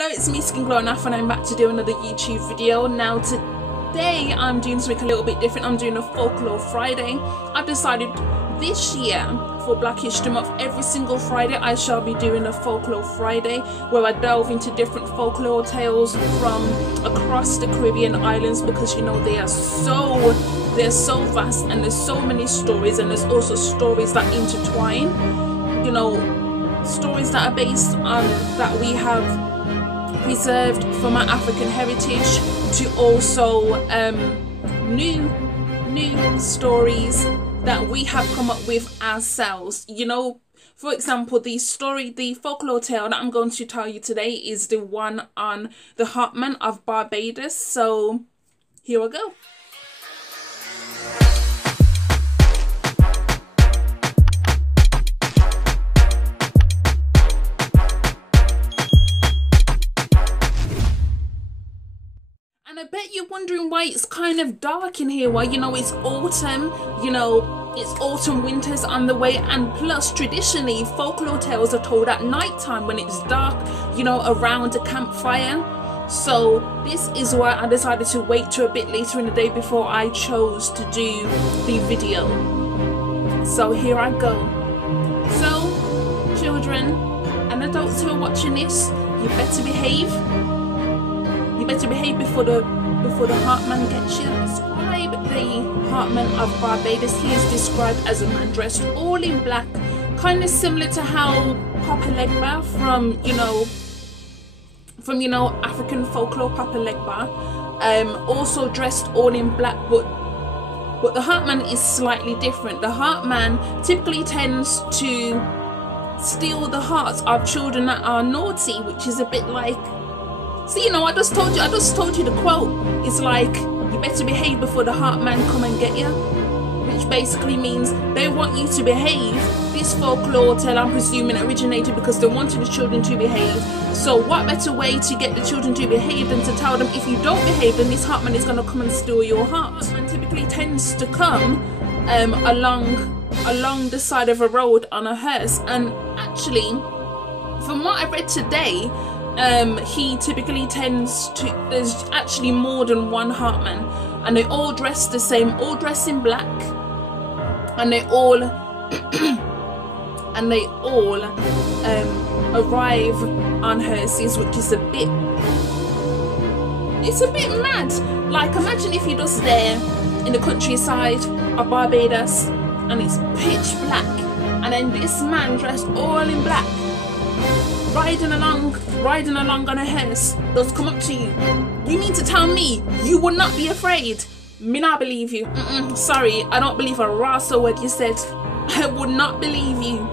Hello, it's me, Skin Glow Enough, and I'm back to do another YouTube video. Now today I'm doing something a little bit different. I'm doing a Folklore Friday. I've decided this year for Black History Month, every single Friday I shall be doing a Folklore Friday where I delve into different folklore tales from across the Caribbean islands, because you know they're so vast and there's so many stories, and there's also stories that intertwine, you know, stories that are based on that we have preserved from our African heritage, to also new stories that we have come up with ourselves. You know, for example, the folklore tale that I'm going to tell you today is the one on the Heartman of Barbados. So here we go. I bet you're wondering why it's kind of dark in here. Why, you know, it's autumn, you know, it's autumn winter's on the way, and plus traditionally folklore tales are told at night time when it's dark, you know, around a campfire. So this is why I decided to wait to a bit later in the day before I chose to do the video. So here I go. So children and adults who are watching this, you better behave. You better behave before the Heartman gets you. Describe the Heartman of Barbados. He is described as a man dressed all in black, kind of similar to how Papa Legba from African folklore, Papa Legba, also dressed all in black, but the Heartman is slightly different. The Heartman typically tends to steal the hearts of children that are naughty, which is a bit like, see, you know, I just told you the quote. It's like, you better behave before the Heartman come and get you, which basically means they want you to behave. This folklore tale, I'm presuming, originated because they wanted the children to behave. So what better way to get the children to behave than to tell them, if you don't behave, then this Heartman is going to come and steal your heart. Heartman typically tends to come along the side of a road on a hearse, and actually, from what I read today, he typically tends to, there's actually more than one Heartman, and they all dress the same, all dress in black, and they all arrive on hearses, which is it's a bit mad. Like, imagine if you're just there in the countryside of Barbados and it's pitch black, and then this man dressed all in black riding along on a hearse does come up to you. You mean to tell me you would not be afraid? Me not believe you. Sorry, I don't believe a raw word you said. I would not believe you,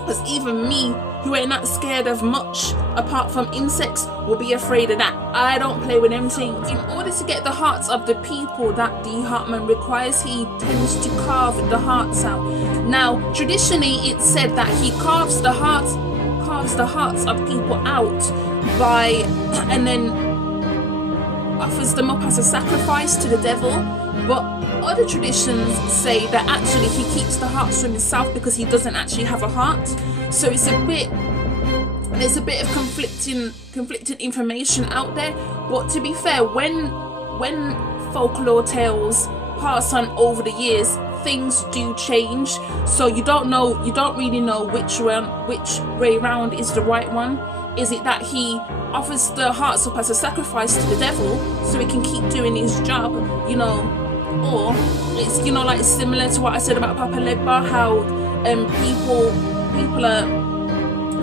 because even me, who ain't not scared of much apart from insects, will be afraid of that. I don't play with them things. In order to get the hearts of the people that the Heartman requires, he tends to carve the hearts out. Now, traditionally it's said that he carves the hearts of people out and then offers them up as a sacrifice to the devil. But other traditions say that actually he keeps the hearts for himself because he doesn't actually have a heart. So there's a bit of conflicting information out there. But to be fair, when folklore tales pass on over the years, things do change. So you don't really know which way round is the right one. Is it that he offers the hearts up as a sacrifice to the devil so he can keep doing his job, you know, or it's, you know, like similar to what I said about Papa Legba, how people are,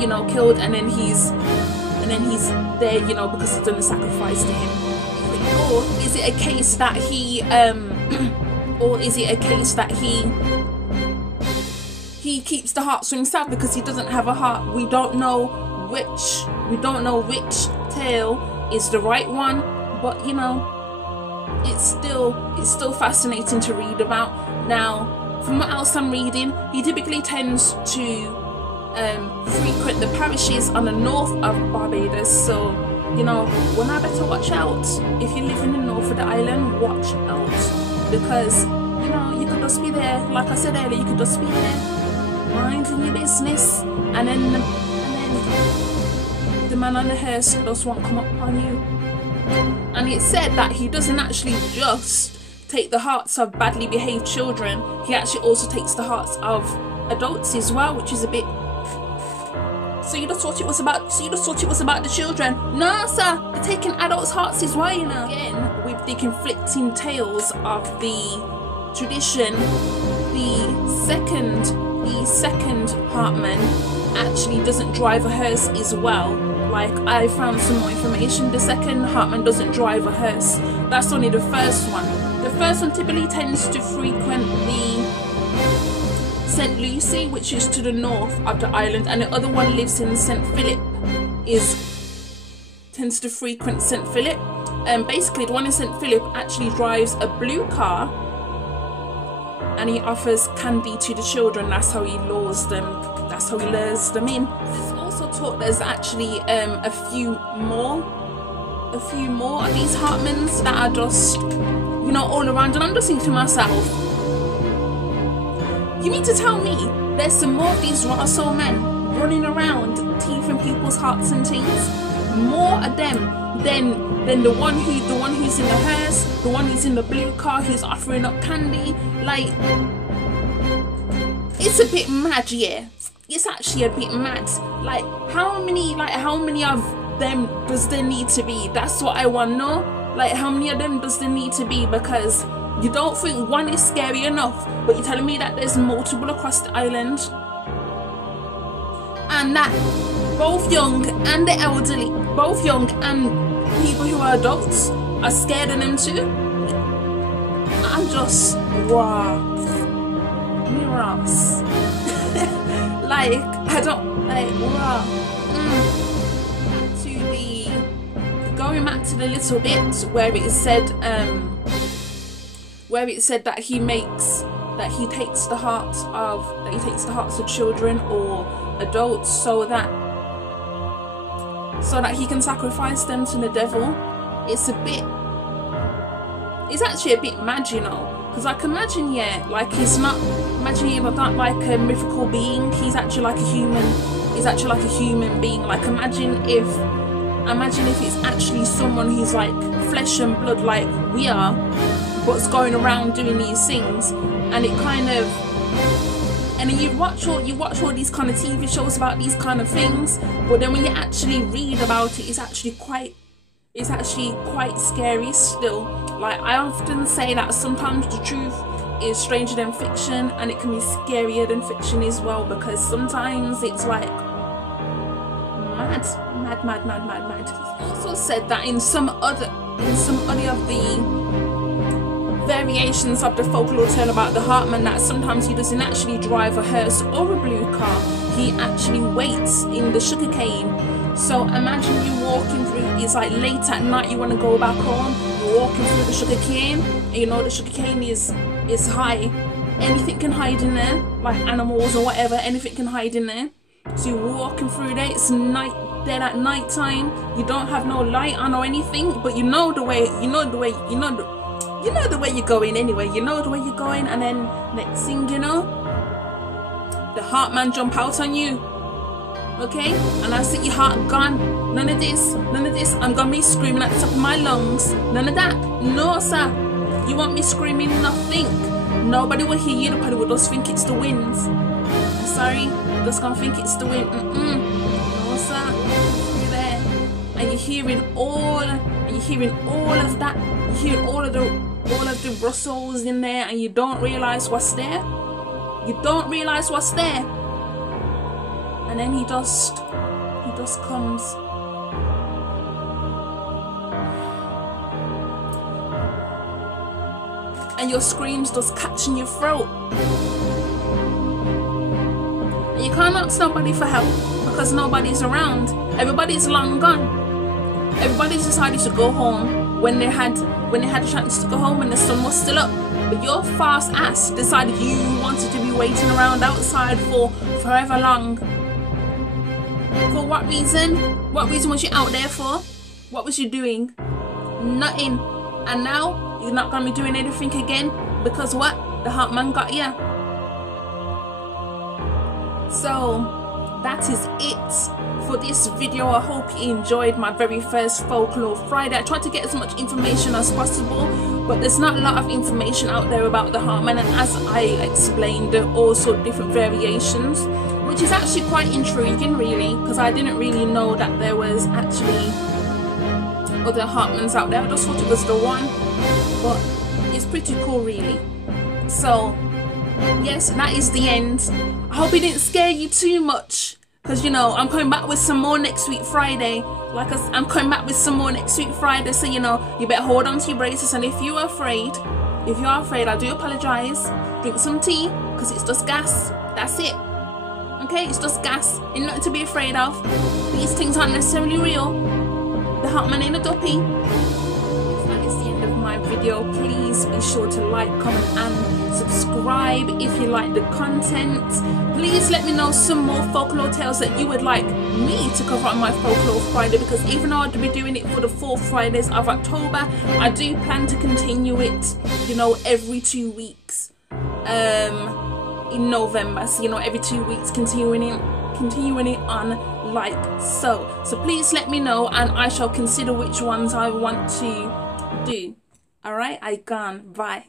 you know, killed and then he's there, you know, because he's done a sacrifice to him. Or is it a case that he he keeps the hearts for himself because he doesn't have a heart? We don't know which tale is the right one, but you know, it's still fascinating to read about. Now, from what else I'm reading, he typically tends to frequent the parishes on the north of Barbados. So, you know, one I better watch out. If you live in the north of the island, watch out, because you know, you could just be there, like I said earlier, you could just be there minding your business, and then the man on the hearse just won't come up on you. And it said that he doesn't actually just take the hearts of badly behaved children, he actually also takes the hearts of adults as well, which is a bit. So you just thought it was about the children? No, sir, they're taking adults' hearts as well, you know. Again, with the conflicting tales of the tradition, the second Heartman actually doesn't drive a hearse as well. Like, I found some more information. The second Heartman doesn't drive a hearse. That's only the first one. The first one typically tends to frequent the St. Lucie, which is to the north of the island, and the other one lives in St. Philip, tends to frequent St. Philip. Basically, the one in St. Philip actually drives a blue car, and he offers candy to the children. That's how he lures them. That's how he lures them in. It's also taught there's actually a few more of these Heartmans that are just, you know, all around. And I'm just thinking to myself, you mean to tell me there's some more of these Russell men running around teething people's hearts and things? More of them than the one who's in the hearse, the one who's in the blue car, who's offering up candy. Like, it's a bit mad, yeah. It's actually a bit mad. Like, how many of them does there need to be? That's what I want to know. Like, how many of them does there need to be? Because you don't think one is scary enough, but you're telling me that there's multiple across the island, and that both young and the elderly, both young and people who are adults, are scared of them too. I'm just, wow, mirrors. Like, I don't, like, wow. Going back to the little bit where it said that he takes the hearts of children or adults so that he can sacrifice them to the devil. It's actually a bit mad, you know. Because like, imagine, yeah, like he's not like a mythical being. He's actually like a human. He's actually like a human being. Like, imagine if it's actually someone who's like flesh and blood like we are, but's going around doing these things. And it kind of, and then you watch all these kind of TV shows about these kind of things, but then when you actually read about it, it's actually quite scary still. Like, I often say that sometimes the truth is stranger than fiction, and it can be scarier than fiction as well, because sometimes it's like mad. It's also said that in some other of the variations of the folklore tale about the Heartman, that sometimes he doesn't actually drive a hearse or a blue car. He actually waits in the sugarcane. So imagine you walking through, it's like late at night, you want to go back home, you're walking through the sugarcane, and you know the sugarcane is high. Anything can hide in there, like animals or whatever, anything can hide in there. So you're walking through there, it's dead at night time, you don't have no light on or anything, but you know the way you're going anyway, and then next thing you know, the Heartman jump out on you. Okay, and I see your heart gone. None of this, I'm gonna be screaming at the top of my lungs. None of that. No, sir. You want me screaming? Nothing. Nobody will hear you. Nobody will just think it's the wind. I'm sorry, you're just gonna think it's the wind. No, sir. You're there, and you're hearing all of that. You're hearing all of the rustles in there, and you don't realize what's there. And then he just comes. And your screams just catching your throat. And you can't ask nobody for help because nobody's around. Everybody's long gone. Everybody's decided to go home when they had a chance to go home when the sun was still up. But your fast ass decided you wanted to be waiting around outside for forever long. For what reason? What reason was you out there for? What was you doing? Nothing. And now you're not going to be doing anything again because what? The Heartman got you. So that is it for this video. I hope you enjoyed my very first Folklore Friday. I tried to get as much information as possible, but there's not a lot of information out there about the Heartman, and as I explained, there are also different variations, which is actually quite intriguing really, because I didn't really know that there was actually other Heartmans out there. I just thought it was the one, but it's pretty cool really. So yes, that is the end. I hope it didn't scare you too much, because you know I'm coming back with some more next week Friday. I'm coming back with some more next week Friday, so you know you better hold on to your braces. And if you are afraid, I do apologize. Drink some tea, because it's just gas. That's it. Okay, it's just gas. Ain't nothing to be afraid of. These things aren't necessarily real. The Heartman ain't a duppy. That is the end of my video. Please be sure to like, comment and subscribe if you like the content. Please let me know some more folklore tales that you would like me to cover on my Folklore Friday, because even though I'll be doing it for the 4 Fridays of October, I do plan to continue it, you know, every 2 weeks in November. So you know, every 2 weeks continuing it on like so. So please let me know and I shall consider which ones I want to do. Alright, I gone. Bye.